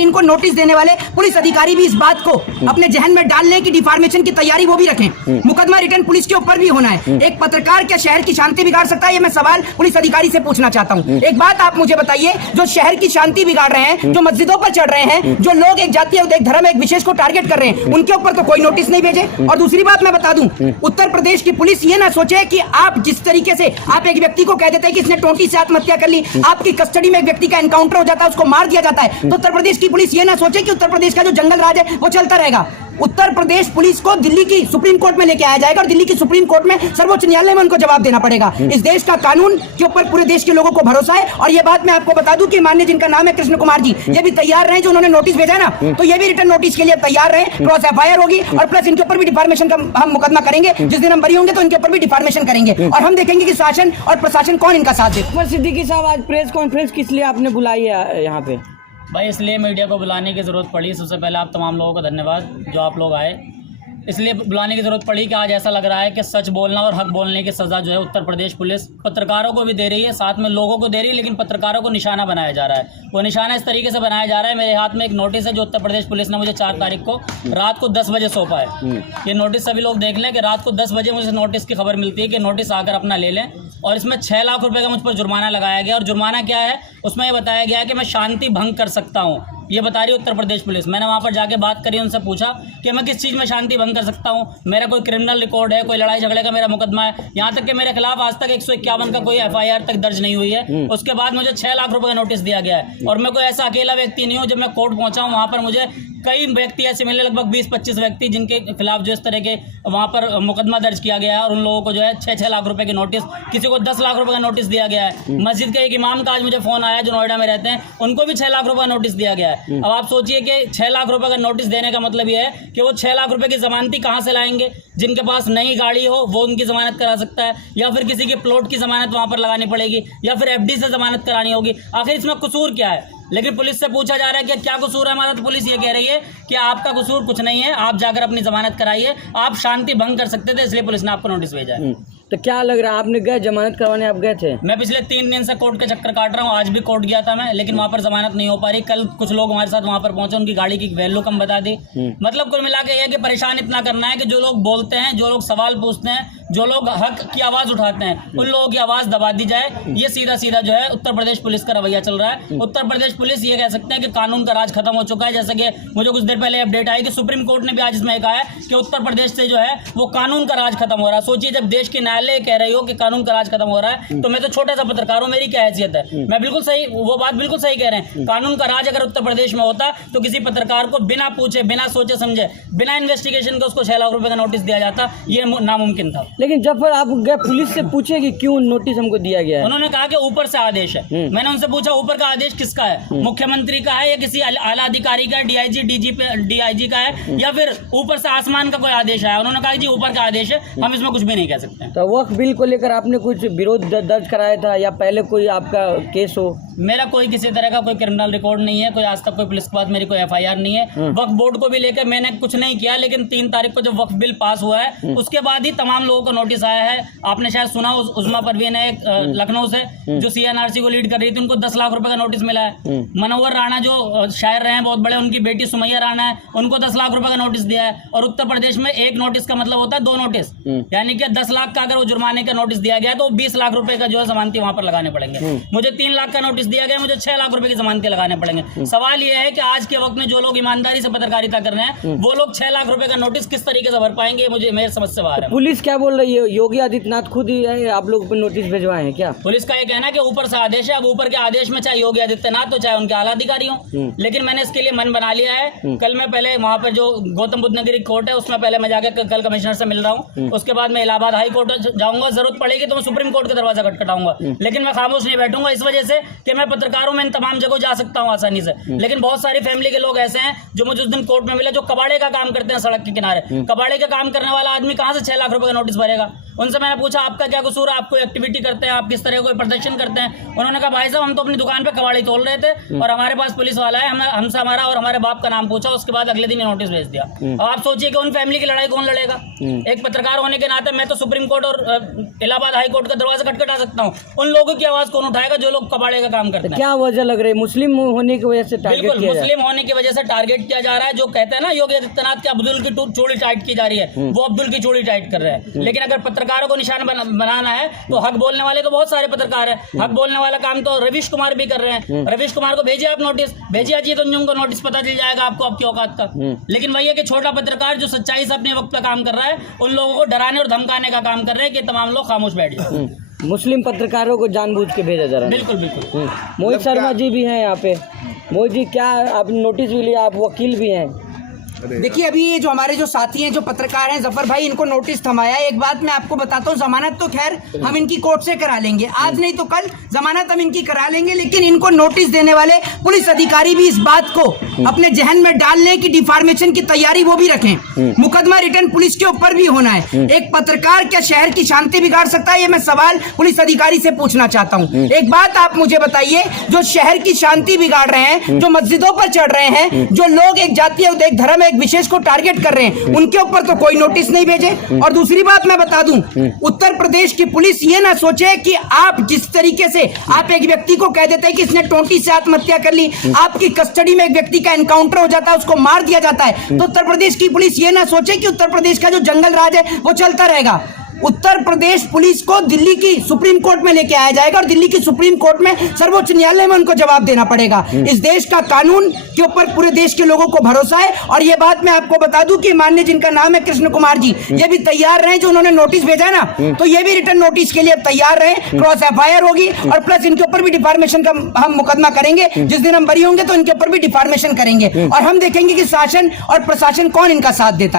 इनको नोटिस देने वाले पुलिस अधिकारी भी इस बात को अपने जहन में डाल लें कि डिफॉर्मेशन की तैयारी वो भी रखें। मुकदमा रिटर्न पुलिस के ऊपर भी होना है। एक पत्रकार क्या शहर की शांति बिगाड़ सकता है? ये मैं सवाल पुलिस अधिकारी से पूछना चाहता हूँ। एक बात आप मुझे बताइए, जो शहर की शांति बिगाड़ रहे हैं, जो मस्जिदों पर चढ़ रहे हैं, जो लोग एक जाति और एक धर्म एक विशेष को टारगेट कर रहे हैं, उनके ऊपर तो कोई नोटिस नहीं भेजे। और दूसरी बात मैं बता दूं, उत्तर प्रदेश की पुलिस ये ना सोचे कि आप जिस तरीके से आप एक व्यक्ति को कह देते हैं कि इसने टोंटी से आत्महत्या कर ली, आपकी कस्टडी में एक व्यक्ति का एनकाउंटर हो जाता है, उसको मार दिया जाता है, तो उत्तर प्रदेश की पुलिस ये ना सोचे कि उत्तर प्रदेश का जो जंगल राज है वो चलता रहेगा। उत्तर प्रदेश पुलिस को दिल्ली की सुप्रीम कोर्ट में लेके आया जाएगा और दिल्ली की सुप्रीम कोर्ट में सर्वोच्च न्यायालय में उनको जवाब देना पड़ेगा। इस देश का कानून के ऊपर पूरे देश के लोगों को भरोसा है। और ये बात मैं आपको बता दूं कि माननीय जिनका नाम है कृष्ण कुमार जी, ये भी तैयार रहे, जो उन्होंने नोटिस भेजा ना, तो ये भी रिटर्न नोटिस के लिए तैयार रहे। क्रॉस एफआईआर होगी और प्लस इनके ऊपर भी डिफॉर्मेशन का हम मुकदमा करेंगे। जिस दिन हम बरी होंगे तो इनके ऊपर भी डिफॉर्मेशन करेंगे और हम देखेंगे कि शासन और प्रशासन कौन इनका साथ दे। अकबर सिद्दीकी साहब, आज प्रेस कॉन्फ्रेंस किस लिए आपने बुलाई है यहाँ पे? भाई इसलिए मीडिया को बुलाने की ज़रूरत पड़ी। सबसे पहले आप तमाम लोगों का धन्यवाद जो आप लोग आए। इसलिए बुलाने की ज़रूरत पड़ी कि आज ऐसा लग रहा है कि सच बोलना और हक बोलने की सज़ा जो है उत्तर प्रदेश पुलिस पत्रकारों को भी दे रही है, साथ में लोगों को दे रही है, लेकिन पत्रकारों को निशाना बनाया जा रहा है। वो निशाना इस तरीके से बनाया जा रहा है, मेरे हाथ में एक नोटिस है जो उत्तर प्रदेश पुलिस ने मुझे 4 तारीख को रात को 10 बजे सौंपा है। ये नोटिस सभी लोग देख लें कि रात को 10 बजे मुझे नोटिस की खबर मिलती है कि नोटिस आकर अपना ले लें, और इसमें 6 लाख रुपये का मुझ पर जुर्माना लगाया गया। और जुर्माना क्या है, उसमें यह बताया गया है कि मैं शांति भंग कर सकता हूँ, ये बता रही है उत्तर प्रदेश पुलिस। मैंने वहाँ पर जाके बात करी, उनसे पूछा कि मैं किस चीज़ में शांति भंग कर सकता हूँ, मेरा कोई क्रिमिनल रिकॉर्ड है, कोई लड़ाई झगड़े का मेरा मुकदमा है, यहाँ तक कि मेरे खिलाफ आज तक 151 का कोई एफआईआर तक दर्ज नहीं हुई है। उसके बाद मुझे 6 लाख रुपए का नोटिस दिया गया है। और मैं कोई ऐसा अकेला व्यक्ति नहीं हूँ। जब मैं कोर्ट पहुँचा हूँ, वहाँ पर मुझे कई व्यक्ति ऐसे मिले, लगभग 20-25 व्यक्ति, जिनके खिलाफ जो इस तरह के वहाँ पर मुकदमा दर्ज किया गया है, और उन लोगों को जो है 6-6 लाख रुपए की नोटिस, किसी को 10 लाख रुपए का नोटिस दिया गया है। मस्जिद के एक इमाम का आज मुझे फ़ोन आया जो नोएडा में रहते हैं, उनको भी 6 लाख रुपए का नोटिस दिया गया है। अब आप सोचिए कि 6 लाख रुपए का नोटिस देने का मतलब यह है कि वो 6 लाख रुपए की जमानती कहाँ से लाएंगे? जिनके पास नई गाड़ी हो वो उनकी जमानत करा सकता है, या फिर किसी के प्लॉट की जमानत वहाँ पर लगानी पड़ेगी, या फिर एफडी से जमानत करानी होगी। आखिर इसमें कसूर क्या है? लेकिन पुलिस से पूछा जा रहा है कि क्या कसूर है हमारा, तो पुलिस ये कह रही है कि आपका कसूर कुछ नहीं है, आप जाकर अपनी जमानत कराइए, आप शांति भंग कर सकते थे, इसलिए पुलिस ने आपको नोटिस भेजा है। तो क्या लग रहा है, आपने गए जमानत करवाने, आप गए थे? मैं पिछले 3 दिन से कोर्ट के चक्कर काट रहा हूँ। आज भी कोर्ट गया था मैं, लेकिन वहाँ पर जमानत नहीं हो पा रही। कल कुछ लोग हमारे साथ वहाँ पर पहुंचे, उनकी गाड़ी की वैल्यू कम बता दी। मतलब कुल मिला के ये है कि परेशान इतना करना है कि जो लोग बोलते हैं, जो लोग सवाल पूछते हैं, जो लोग हक की आवाज़ उठाते हैं, उन लोगों की आवाज़ दबा दी जाए। ये सीधा सीधा जो है उत्तर प्रदेश पुलिस का रवैया चल रहा है। उत्तर प्रदेश पुलिस ये कह सकते हैं कि कानून का राज खत्म हो चुका है। जैसे कि मुझे कुछ देर पहले अपडेट आई कि सुप्रीम कोर्ट ने भी आज इसमें कहा है कि उत्तर प्रदेश से जो है वो कानून का राज खत्म हो रहा है। सोचिए, जब देश के न्यायालय कह रही हो कि कानून का राज खत्म हो रहा है, तो मैं तो छोटा सा पत्रकार हूं, मेरी क्या हैसियत है? मैं बिल्कुल सही, वो बात बिल्कुल सही कह रहे हैं। कानून का राज अगर उत्तर प्रदेश में होता तो किसी पत्रकार को बिना पूछे, बिना सोचे समझे, बिना इन्वेस्टिगेशन के उसको 6 लाख रुपए का नोटिस दिया जाता, ये नामुमकिन था। लेकिन जब फिर आप गए पुलिस से पूछे कि क्यों नोटिस हमको दिया गया है, उन्होंने कहा कि ऊपर से आदेश है। मैंने उनसे पूछा ऊपर का आदेश किसका है? मुख्यमंत्री का है या किसी आला अधिकारी का, डीआईजी डीआईजी का है, या फिर ऊपर से आसमान का कोई आदेश है? उन्होंने कहा जी ऊपर का आदेश है, हम इसमें कुछ भी नहीं कह सकते। तो वक्फ बिल को लेकर आपने कुछ विरोध दर्ज कराया था, या पहले कोई आपका केस हो? मेरा कोई किसी तरह का कोई क्रिमिनल रिकॉर्ड नहीं है, कोई आज तक कोई पुलिस के पास मेरी कोई एफआईआर नहीं है। वक्फ बोर्ड को भी लेकर मैंने कुछ नहीं किया, लेकिन 3 तारीख को जब वक्फ बिल पास हुआ है, उसके बाद ही तमाम लोगों को नोटिस आया है। आपने शायद सुना, उस्मा परवीन है लखनऊ से, जो सीएनआरसी को लीड कर रही थी, उनको 10 लाख रुपए का नोटिस मिला है। मनोहर राणा जो शायर रहे हैं बहुत बड़े, उनकी बेटी सुमैया राणा है, उनको 10 लाख रुपए का नोटिस दिया है। और उत्तर प्रदेश में एक नोटिस का मतलब होता है 2 नोटिस, यानी कि 10 लाख का अगर वो जुर्माने का नोटिस दिया गया तो 20 लाख रुपए का जो है जमानती वहां पर लगाने पड़ेंगे। मुझे 3 लाख का नोटिस दिया गया, मुझे 6 लाख रुपए की जमानती लगाने पड़ेंगे। सवाल यह है कि आज के वक्त में जो लोग ईमानदारी से पत्रकारिता कर रहे हैं, वो लोग 6 लाख रुपए का नोटिस किस तरीके से भर पाएंगे, मुझे मेरे समझ से बाहर है। पुलिस क्या बोल रही है? योगी आदित्यनाथ खुद ही है, आप लोग पे नोटिस भिजवाए हैं क्या? पुलिस का ये कहना है कि ऊपर से आदेश है। अब ऊपर के आदेश में चाहे योगी आदित्यनाथ हो, चाहे उनके आला अधिकारी हो, लेकिन मैंने इसके लिए मन बना लिया है। कल मैं पहले वहां पर जो गौतम बुद्ध नगरी कोर्ट है, उसमें पहले मैं जाकर कल कमिश्नर से मिल रहा हूँ। उसके बाद मैं इलाहाबाद हाई कोर्ट जाऊंगा, जरूरत पड़ेगी तो मैं सुप्रीम कोर्ट का दरवाजा खटखटाऊंगा। लेकिन मैं खामोश नहीं बैठूंगा, इस वजह से कि मैं पत्रकारों में इन तमाम जगह जा सकता हूँ आसानी से। लेकिन बहुत सारी फैमिली के लोग ऐसे हैं जो मुझे उस दिन कोर्ट में मिले, जो कबाड़े का काम करते हैं सड़क के किनारे। कबाड़े का काम करने वाला आदमी कहाँ से 6 लाख रुपए का नोटिस भरेगा? उनसे मैंने पूछा आपका क्या कसूर है, आप कोई एक्टिविटी करते हैं, आप किस तरह कोई प्रदर्शन करते हैं? उन्होंने कहा भाई साहब हम तो अपनी दुकान पे कबाड़ी तोल रहे थे और हमारे पास पुलिस वाला है, हमसे हमारा और हमारे बाप का नाम पूछा, उसके बाद अगले दिन ही नोटिस भेज दिया। अब आप सोचिए कि उन फैमिली की लड़ाई कौन लड़ेगा? एक पत्रकार होने के नाते मैं तो सुप्रीम कोर्ट और इलाहाबाद हाई कोर्ट का दरवाजा खटखटा सकता हूँ, उन लोगों की आवाज कौन उठाएगा जो लोग कबाड़े का काम काम करते हैं। क्या वजह लग रही है? मुस्लिम होने की वजह से टारगेट बिल्कुल, किया जा रहा है? मुस्लिम होने की वजह से टारगेट किया जा रहा है। जो कहते हैं ना योगी आदित्यनाथ के अब्दुल की चोरी टाइट की जा रही है, वो अब्दुल की चोरी टाइट कर रहे हैं। लेकिन अगर पत्रकारों को निशाना बनाना है तो हक बोलने वाले तो बहुत सारे पत्रकार हैं। हक बोलने वाला काम तो रवीश कुमार भी कर रहे हैं। रवीश कुमार को भेजिए आप नोटिस, भेजिए अजीत अंजुम को नोटिस, पता चल जाएगा आपको आपकी औकात का। लेकिन वही है कि छोटा पत्रकार जो सच्चाई से अपने वक्त पे काम कर रहा है, उन लोगों को डराने और धमकाने का काम कर रहे हैं कि तमाम लोग खामोश बैठ जाए। मुस्लिम पत्रकारों को जानबूझ के भेजा जा रहा है। बिल्कुल बिल्कुल। मोहित शर्मा जी भी हैं यहाँ पे। मोहित जी, क्या आप नोटिस भी लिया? आप वकील भी हैं। देखिए, अभी ये जो हमारे जो साथी हैं, जो पत्रकार हैं, जफर भाई, इनको नोटिस थमाया। एक बात मैं आपको बताता हूँ, जमानत तो खैर हम इनकी कोर्ट से करा लेंगे, आज नहीं तो कल जमानत हम इनकी करा लेंगे। लेकिन इनको नोटिस देने वाले पुलिस अधिकारी भी इस बात को अपने जहन में डाल लें कि डिफॉर्मेशन की तैयारी वो भी रखें। मुकदमा रिटर्न पुलिस के ऊपर भी होना है। एक पत्रकार क्या शहर की शांति बिगाड़ सकता है? ये मैं सवाल पुलिस अधिकारी से पूछना चाहता हूँ। एक बात आप मुझे बताइए, जो शहर की शांति बिगाड़ रहे हैं, जो मस्जिदों पर चढ़ रहे हैं, जो लोग एक जातीय एक धर्म एक विशेष को टारगेट कर रहे हैं, उनके ऊपर तो कोई नोटिस नहीं भेजे। और दूसरी बात मैं बता दूं, उत्तर प्रदेश की पुलिस ये ना सोचे कि आप जिस तरीके से आप एक व्यक्ति को कह देते हैं कि इसने टोंटी से आत्महत्या कर ली, आपकी कस्टडी में एक व्यक्ति का एनकाउंटर हो जाता है, उसको मार दिया जाता है, तो उत्तर प्रदेश की पुलिस ये ना सोचे कि उत्तर प्रदेश का जो जंगल राज है वो चलता रहेगा। उत्तर प्रदेश पुलिस को दिल्ली की सुप्रीम कोर्ट में लेके आया जाएगा और दिल्ली की सुप्रीम कोर्ट में, सर्वोच्च न्यायालय में उनको जवाब देना पड़ेगा। इस देश का कानून के ऊपर पूरे देश के लोगों को भरोसा है। और ये बात मैं आपको बता दूं कि माननीय जिनका नाम है कृष्ण कुमार जी, ये भी तैयार रहे, जो उन्होंने नोटिस भेजा है ना, तो ये भी रिटर्न नोटिस के लिए तैयार रहे। क्रॉस FIR होगी और प्लस इनके ऊपर भी डिफॉर्मेशन का हम मुकदमा करेंगे। जिस दिन हम बरी होंगे तो इनके ऊपर भी डिफॉर्मेशन करेंगे और हम देखेंगे कि शासन और प्रशासन कौन इनका साथ देता है।